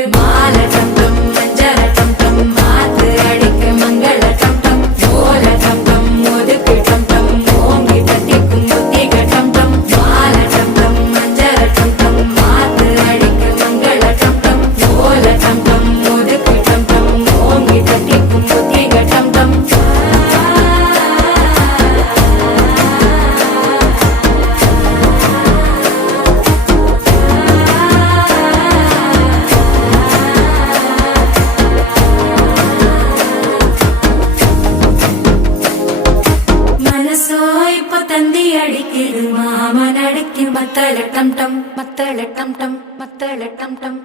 அடிக்குது மால டம் டம் மஞ்சர டம் டம் மாத்து அடிக்க மங்கள டம் டம் ஓல டம் டம் ஒதுக்கு டம் டம் ஓங்கி தட்டிக்கும் புத்திக டம் டம் மால டம் டம் மஞ்சர டம் டம் மாத்து அடிக்க மங்கள டம் டம் ஓல டம் டம் ஒதுக்கு டம் டம் ஓங்கி தட்டிக்கும் புத்திக டம் டம் தந்தி அடிக்குது மாமன் அடிக்கு மத்தள டம் டம் மத்தள டம் டம் மத்தள டம் டம்